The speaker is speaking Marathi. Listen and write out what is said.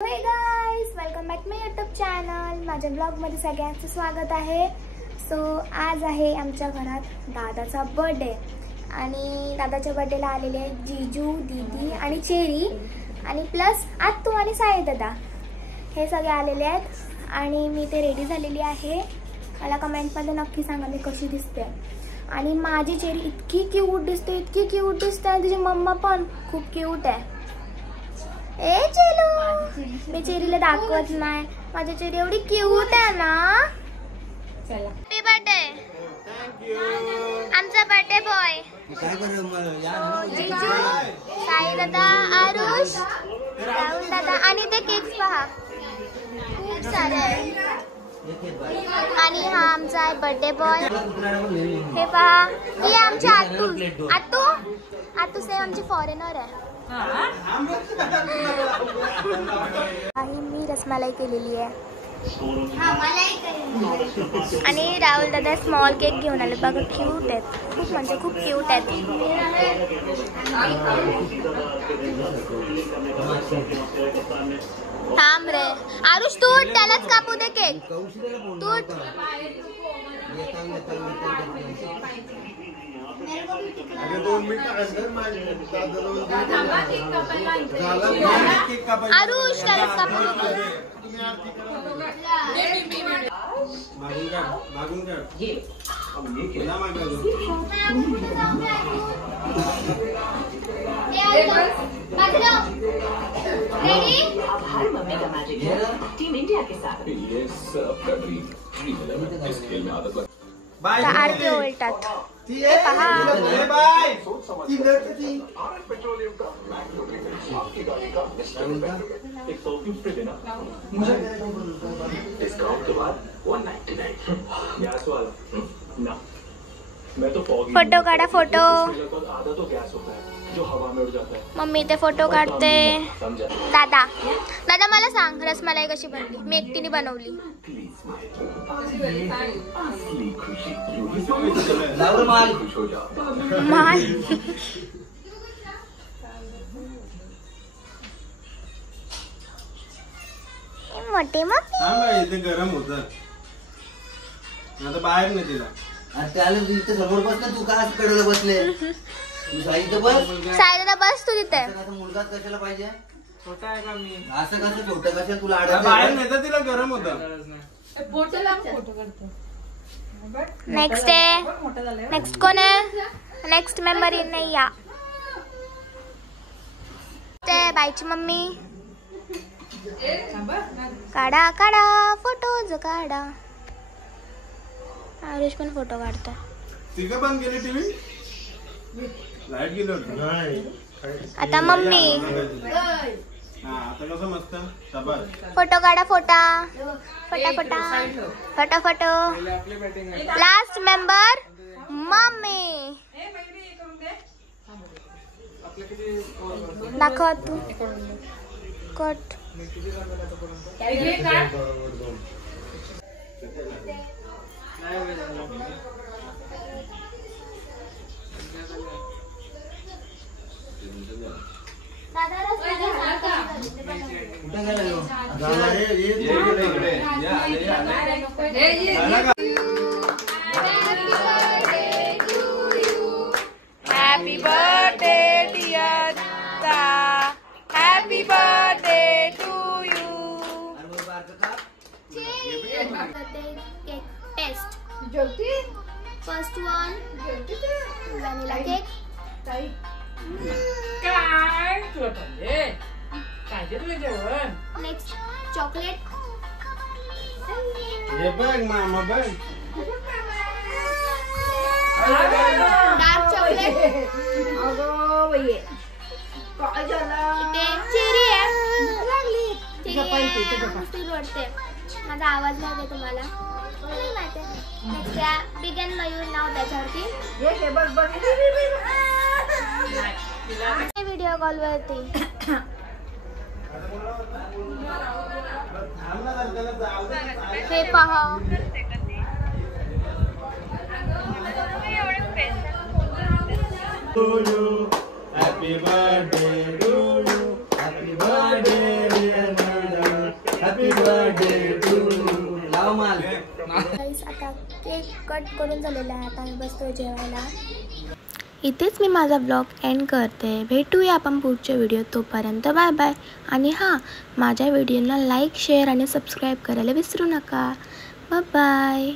हे गाइस, वेलकम बॅक माय यूट्यूब चॅनल. माझ्या ब्लॉगमध्ये सगळ्यांचं स्वागत आहे. सो आज आहे आमच्या घरात दादाचा बर्थडे आणि दादाच्या बर्थडेला आलेले आहेत जीजू, दीदी आणि चेरी आणि प्लस आत्तू आणि साई दादा. हे सगळे आलेले आहेत आणि मी ते रेडी झालेली आहे. मला कमेंटमध्ये नक्की सांगा मी कशी दिसते. आणि माझी चेरी इतकी क्यूट दिसते, इतकी क्यूट दिसते आणि तिची मम्मा पण खूप क्यूट आहे. ए चलो, मी चेरीला दाखवत नाही. माझी चेरी एवढी क्यूट आहे ना. Happy birthday. आमचा बर्थडे बॉय जीजू, साई दादा, आरुष, राहुल दादा आणि ते केक्स पहा खूप सारे आहेत. आणि हा आमचा आहे बर्थडे बॉय. हे पहा, ही आमची आत्तू. आत्तू आत्तू से आमची फॉरेनर आहे. मी रसमलाई केलेली आहे आणि राहुल दादा स्मॉल केक घेऊन आले. बघा क्यूट आहेत, खूप म्हणजे खूप क्यूट आहेत. थांब रे आरुष, तूट त्यालाच कापू दे केक. तूट. आरुष त्यालाच कापू दे. टीम इंडिया के साथ आरती उलटात. फोटो काढा. फोटो. मम्मी ते फोटो काढते. दादा दादा मला सांग रसमलाई कशी बनली. मी एकटीने बनवली. माल मोठे मग गरम होत आता बाहेर नाही तिला. त्याला तिथे समोर बस ना. तू का कडेला बसले. तू साईचं बस. साई दादा बस तू तिथे. मुलगाच कशाला पाहिजे. छोटा आहे का मी. असं कसं छोटं कसं तुला बाहेर नाही तर तिला गरम होत. नेक्स्ट आहे. नेक्स्ट कोण आहे. नेक्स्ट मेंबर इन नाही या ते बाईची मम्मी. काढा काढा फोटोज काढा. आरुष पण फोटो काढतो. तिघं बंद केली टीव्ही. लाईट गेली होती. आता मम्मी. आता कसं मस्त फोटो काढा. फोटा फोटा फोटा photo photo. Last member mummy. दाखव तू. Cut. Happy birthday dear Da. Happy birthday to you. Taste. First one vanilla cake. काय तुला पाहिजे. काय तुला जेवण. Next chocolate. हे बघ मामा बघ. Dark chocolate. इथे चेरी आहे. वाटते माझा आवाज नाही येत तुम्हाला. नेक्स्ट बिग अँड मयूर नाव त्याच्यावरती. व्हिडिओ कॉल वरती. हे पहा. Happy birthday to you. Happy birthday dear Nanda. आता केक कट करून झालेला आहे. आता आम्ही बसतो जेवायला. इथेच मी माझा ब्लॉग एंड करते. भेटूया आपण पुढच्या व्हिडिओ. तोपर्यंत बाय बाय. आणि हां, माझ्या व्हिडिओला लाईक शेअर आणि सबस्क्राईब करायला विसरू नका. Bye bye.